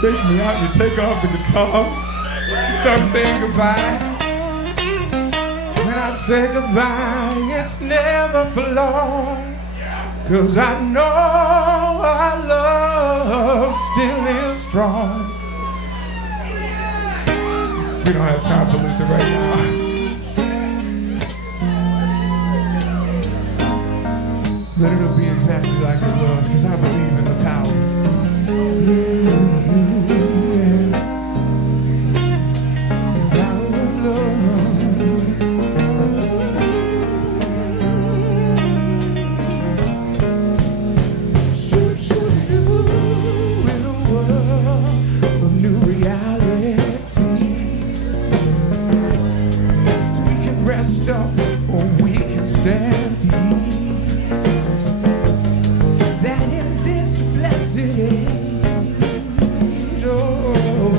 Take me out, you take off the guitar, you start saying goodbye. When I say goodbye, it's never for long, 'cause I know our love still is strong. We don't have time for Luther right now. But it'll be exactly like it was, 'cause I believe in the power. Or we can stand to eat. That in this blessed age, oh,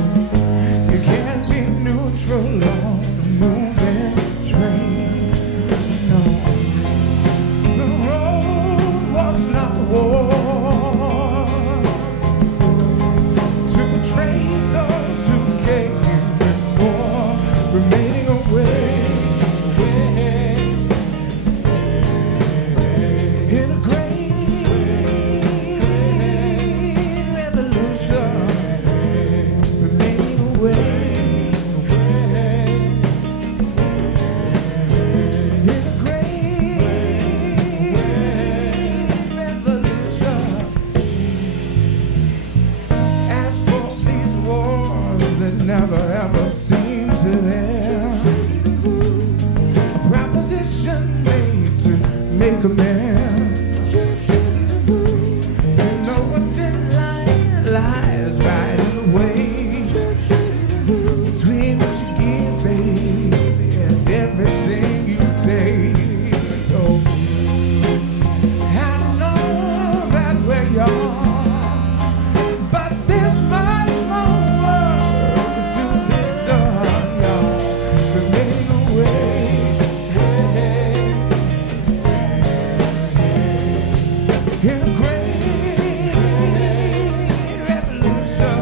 you can't be neutral on the moving train. No, the road was not warm to betray those who came before, remaining away. Never ever seems to end. A proposition made to make amends. You know a thin line lies right in the way between what you give, baby, and everything you take. Oh, I know that we're young, but there's much more. In a great revolution,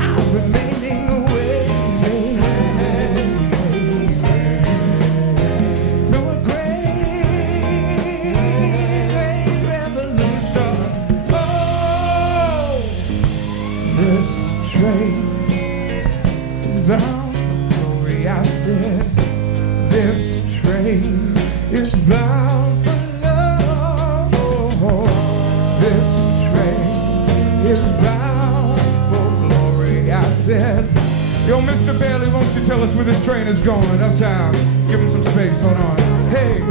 I'm remaining away. Through a great revolution, oh, this train is bound for glory. I said, this train is bound for this train is bound for glory. I said, yo, Mr. Bailey, won't you tell us where this train is going? Uptown. Give him some space. Hold on. Hey.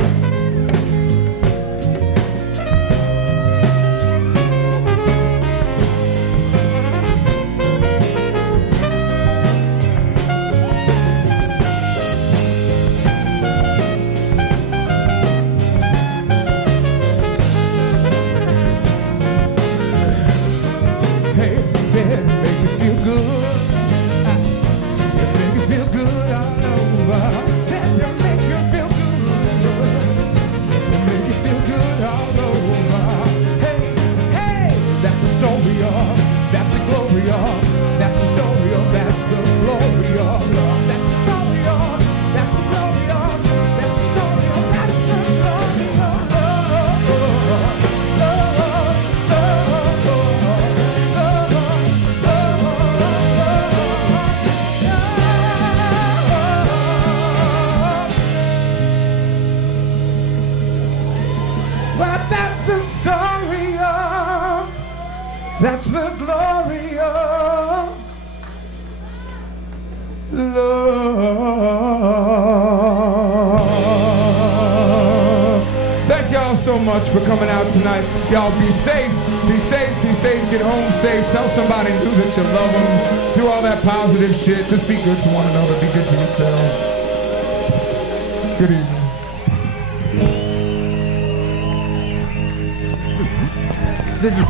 Make you feel good. Make you feel good all over. Said to make you feel good. Make you feel good all over. Hey, hey, that's a story of, that's a glory of, that's a story of, that's the glory of love. That's a story of, that's a glory of, that's a story of, that's the glory of love. But that's the story of, that's the glory of love. Thank y'all so much for coming out tonight. Y'all be safe, be safe, be safe, get home safe. Tell somebody new that you love them. Do all that positive shit. Just be good to one another, be good to yourselves. Good evening. This is